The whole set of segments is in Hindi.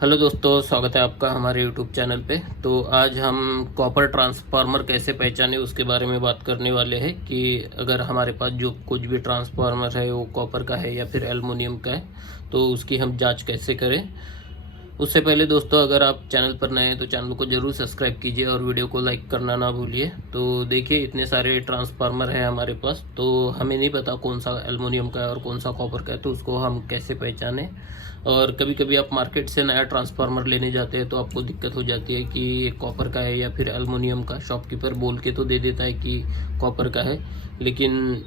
हेलो दोस्तों, स्वागत है आपका हमारे यूट्यूब चैनल पे। तो आज हम कॉपर ट्रांसफार्मर कैसे पहचाने उसके बारे में बात करने वाले हैं कि अगर हमारे पास जो कुछ भी ट्रांसफार्मर है वो कॉपर का है या फिर एल्युमिनियम का है तो उसकी हम जांच कैसे करें। उससे पहले दोस्तों, अगर आप चैनल पर नए हैं तो चैनल को ज़रूर सब्सक्राइब कीजिए और वीडियो को लाइक करना ना भूलिए। तो देखिए, इतने सारे ट्रांसफार्मर हैं हमारे पास, तो हमें नहीं पता कौन सा एल्युमिनियम का है और कौन सा कॉपर का है, तो उसको हम कैसे पहचानें। और कभी कभी आप मार्केट से नया ट्रांसफार्मर लेने जाते हैं तो आपको दिक्कत हो जाती है कि ये कॉपर का है या फिर एल्युमिनियम का। शॉपकीपर बोल के तो दे देता है कि कॉपर का है, लेकिन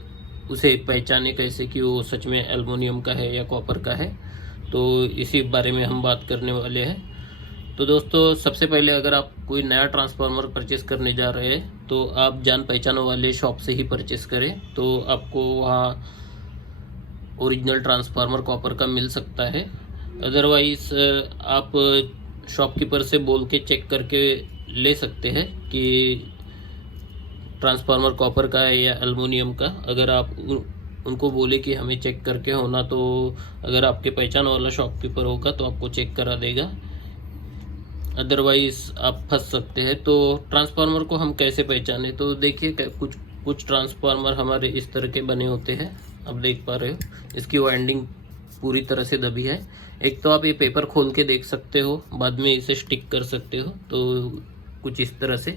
उसे पहचाने कैसे कि वो सच में एल्युमिनियम का है या कॉपर का है। तो इसी बारे में हम बात करने वाले हैं। तो दोस्तों, सबसे पहले अगर आप कोई नया ट्रांसफार्मर परचेस करने जा रहे हैं तो आप जान पहचान वाले शॉप से ही परचेस करें, तो आपको वहाँ ओरिजिनल ट्रांसफार्मर कॉपर का मिल सकता है। अदरवाइज आप शॉपकीपर से बोल के चेक करके ले सकते हैं कि ट्रांसफार्मर कॉपर का है या एल्युमिनियम का। अगर आप उनको बोले कि हमें चेक करके होना, तो अगर आपके पहचान वाला शॉपकीपर होगा तो आपको चेक करा देगा, अदरवाइज आप फंस सकते हैं। तो ट्रांसफार्मर को हम कैसे पहचाने, तो देखिए कुछ कुछ ट्रांसफार्मर हमारे इस तरह के बने होते हैं। आप देख पा रहे हो, इसकी वाइंडिंग पूरी तरह से दबी है। एक तो आप ये पेपर खोल के देख सकते हो, बाद में इसे स्टिक कर सकते हो। तो कुछ इस तरह से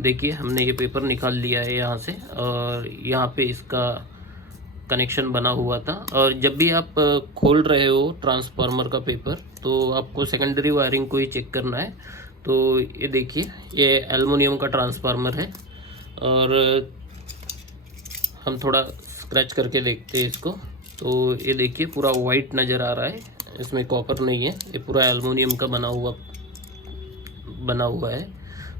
देखिए, हमने ये पेपर निकाल लिया है यहाँ से, और यहाँ पे इसका कनेक्शन बना हुआ था। और जब भी आप खोल रहे हो ट्रांसफार्मर का पेपर, तो आपको सेकेंडरी वायरिंग को ही चेक करना है। तो ये देखिए, ये एल्युमिनियम का ट्रांसफार्मर है, और हम थोड़ा स्क्रैच करके देखते हैं इसको। तो ये देखिए, पूरा वाइट नज़र आ रहा है, इसमें कॉपर नहीं है, ये पूरा एल्युमिनियम का बना हुआ है।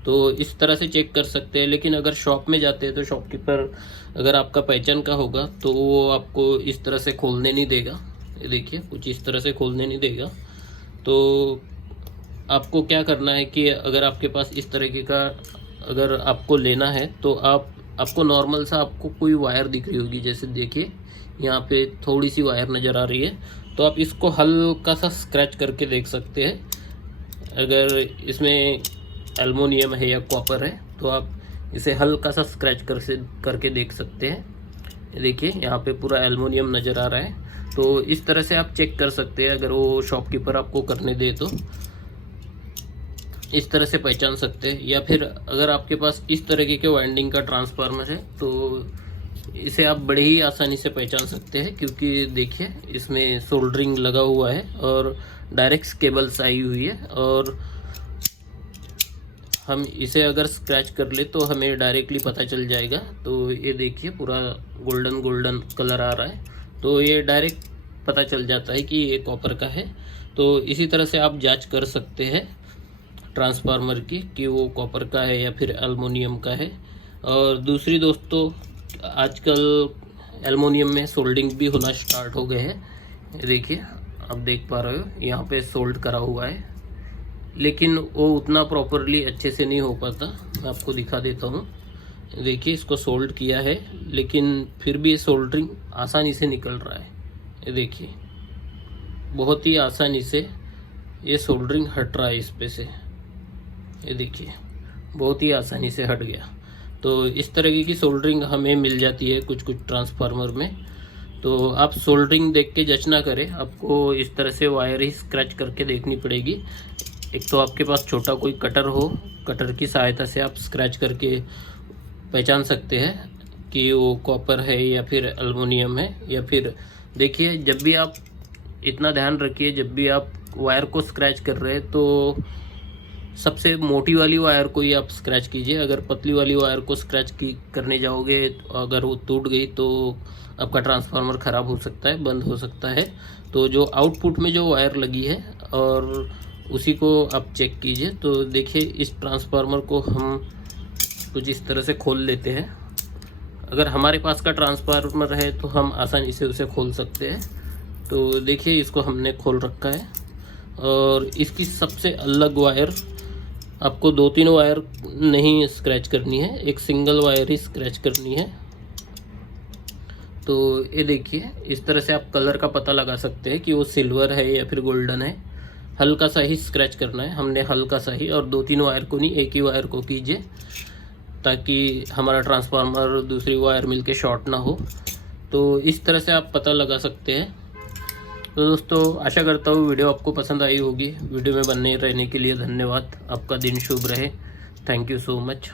तो इस तरह से चेक कर सकते हैं। लेकिन अगर शॉप में जाते हैं तो शॉपकीपर अगर आपका पहचान का होगा तो वो आपको इस तरह से खोलने नहीं देगा। ये देखिए, कुछ इस तरह से खोलने नहीं देगा। तो आपको क्या करना है कि अगर आपके पास इस तरीके का अगर आपको लेना है तो आपको नॉर्मल सा आपको कोई वायर दिख रही होगी, जैसे देखिए यहाँ पे थोड़ी सी वायर नज़र आ रही है, तो आप इसको हल्का सा स्क्रैच करके देख सकते हैं। अगर इसमें एल्युमिनियम है या कॉपर है तो आप इसे हल्का सा स्क्रैच करके देख सकते हैं। ये देखिए, यहाँ पे पूरा एल्युमिनियम नज़र आ रहा है। तो इस तरह से आप चेक कर सकते हैं, अगर वो शॉपकीपर आपको करने दे तो इस तरह से पहचान सकते हैं। या फिर अगर आपके पास इस तरीके के वाइंडिंग का ट्रांसफार्मर है तो इसे आप बड़े ही आसानी से पहचान सकते हैं, क्योंकि देखिए इसमें सोल्डरिंग लगा हुआ है और डायरेक्ट केबल्स आई हुई है। और हम इसे अगर स्क्रैच कर ले तो हमें डायरेक्टली पता चल जाएगा। तो ये देखिए, पूरा गोल्डन गोल्डन कलर आ रहा है, तो ये डायरेक्ट पता चल जाता है कि ये कॉपर का है। तो इसी तरह से आप जांच कर सकते हैं ट्रांसफार्मर की कि वो कॉपर का है या फिर एल्युमिनियम का है। और दूसरी दोस्तों, आजकल एल्युमिनियम में सोल्डिंग भी होना स्टार्ट हो गए हैं। ये देखिए, आप देख पा रहे हो यहाँ पे सोल्ड करा हुआ है, लेकिन वो उतना प्रॉपरली अच्छे से नहीं हो पाता। मैं आपको दिखा देता हूँ। देखिए, इसको सोल्ड किया है, लेकिन फिर भी ये सोल्डरिंग आसानी से निकल रहा है। ये देखिए, बहुत ही आसानी से ये सोल्डरिंग हट रहा है इस पे से। ये देखिए, बहुत ही आसानी से हट गया। तो इस तरह की सोल्डरिंग हमें मिल जाती है कुछ कुछ ट्रांसफार्मर में। तो आप सोल्डरिंग देख के जज ना करें, आपको इस तरह से वायर ही स्क्रैच करके देखनी पड़ेगी। एक तो आपके पास छोटा कोई कटर हो, कटर की सहायता से आप स्क्रैच करके पहचान सकते हैं कि वो कॉपर है या फिर एल्युमिनियम है। या फिर देखिए, जब भी आप इतना ध्यान रखिए, जब भी आप वायर को स्क्रैच कर रहे हैं तो सबसे मोटी वाली वायर को ही आप स्क्रैच कीजिए। अगर पतली वाली वायर को स्क्रैच करने जाओगे, अगर वो टूट गई तो आपका ट्रांसफार्मर ख़राब हो सकता है, बंद हो सकता है। तो जो आउटपुट में जो वायर लगी है और उसी को आप चेक कीजिए। तो देखिए, इस ट्रांसफार्मर को हम कुछ इस तरह से खोल लेते हैं। अगर हमारे पास का ट्रांसफार्मर है तो हम आसानी से उसे खोल सकते हैं। तो देखिए, इसको हमने खोल रखा है, और इसकी सबसे अलग वायर, आपको 2-3 वायर नहीं स्क्रैच करनी है, एक सिंगल वायर ही स्क्रैच करनी है। तो ये देखिए, इस तरह से आप कलर का पता लगा सकते हैं कि वो सिल्वर है या फिर गोल्डन है। हल्का सा ही स्क्रैच करना है, हमने हल्का सा ही, और 2-3 वायर को नहीं, एक ही वायर को कीजिए ताकि हमारा ट्रांसफार्मर और दूसरी वायर मिलके शॉर्ट ना हो। तो इस तरह से आप पता लगा सकते हैं। तो दोस्तों आशा करता हूँ वीडियो आपको पसंद आई होगी। वीडियो में बने रहने के लिए धन्यवाद। आपका दिन शुभ रहे। Thank you so much.